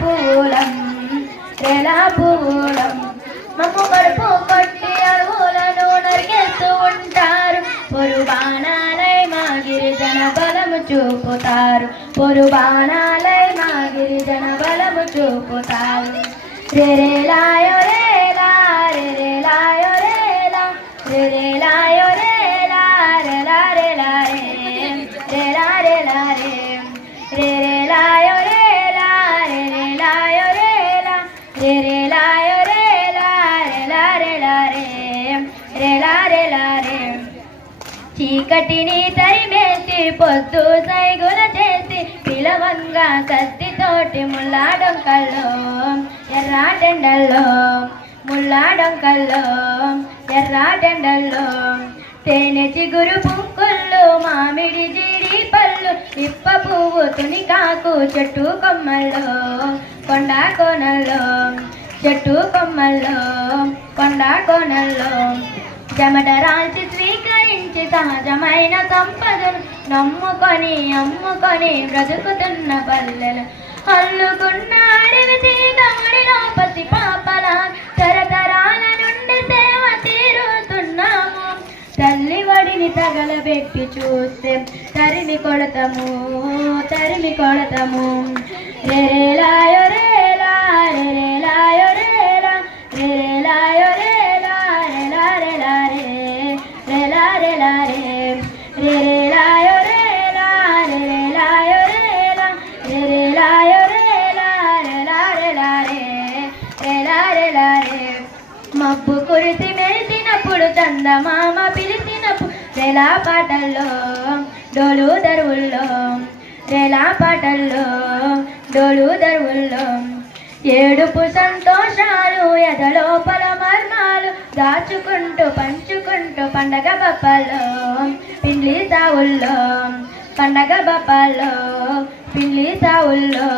పువ్వులం రేలా పువ్వులం మమ్ము కడుపు కొట్టి అడుగులను నరికేస్తూ ఉంటారు పొరుబాణాలై మా గిరిజన బలము చూపుతారు పొరుబాణాలై మా గిరిజన బలము చూపుతారు రేరేలాయో రేలా రేరేలాయో రేలా రేరేలాయో రేలా రేలా రేలా రే రేలా రేలా రే రేరేలాయో రేలా రేరేలాయో రేలా రేరేలాయో రేలా రేలా రేలా రే రేలా రేలా రే చీకటిని తరిమేసి పొద్దు సైగుల చేసి పిలవంగా కత్తితోటి ముల్లాడొంకల్లో ఎర్రాటెండల్లో ముల్లాడొంకల్లో ఎర్రాటెండల్లో తేనె చిగురు పుంకుళ్ళు మామిడి జీడి పళ్ళు ఇప్ప పువ్వు తునికాకు చెట్టు కొమ్మల్లో కొండ కోనల్లో చెట్టు కొమ్మల్లో కొండ కోనల్లో చెమట రాల్చి స్వీకరించి సహజమైన సంపదను నమ్ముకొని అమ్ముకొని బ్రతుకుతున్న పల్లెలు అల్లుకున్న అడవి తీగముడిలో పసి పాపల తరతరాల నుండి సేవ తీరుతున్నాము తల్లి వడిని తగలబెట్టి చూస్తే తరిమి కొడతాము రేరేలాయో రేలా రేరేలాయో రేలా రేరేలాయో రేలా రేలా రేలా రే రేలా రేలా రే రేరేలాయో రేలా రేరేలాయో రేలా రేరేలాయో రేలా రేలా రేలా రే రేలా రేలా రే మబ్బు కురిసి మెరిసినప్పుడు చందమామ పిలిచినప్పుడు రేలా పాటల్లో డోలు దరువుల్లో రేలా పాటల్లో డోలు దరువుల్లో ఏడుపు సంతోషాలు ఎదలోపల మర్మాలు దాచుకుంటూ పంచుకుంటూ పండగ బప్పల్లో పిండ్లి సావుల్లో పండగ బప్పల్లో పిండ్లి సావుల్లో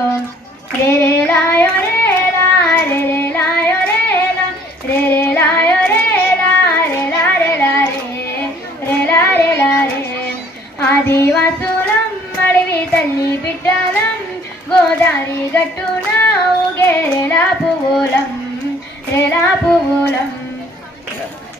రేరేలాయో రేలా రేరేలాయో రేలా రేరేలాయో రేలా రేలా రేలా రే రేలా రేలా రే ఆదివాసులం అడవి తల్లి బిడ్డలం గోదావరి గట్టున ఊగే రేలా పువ్వులం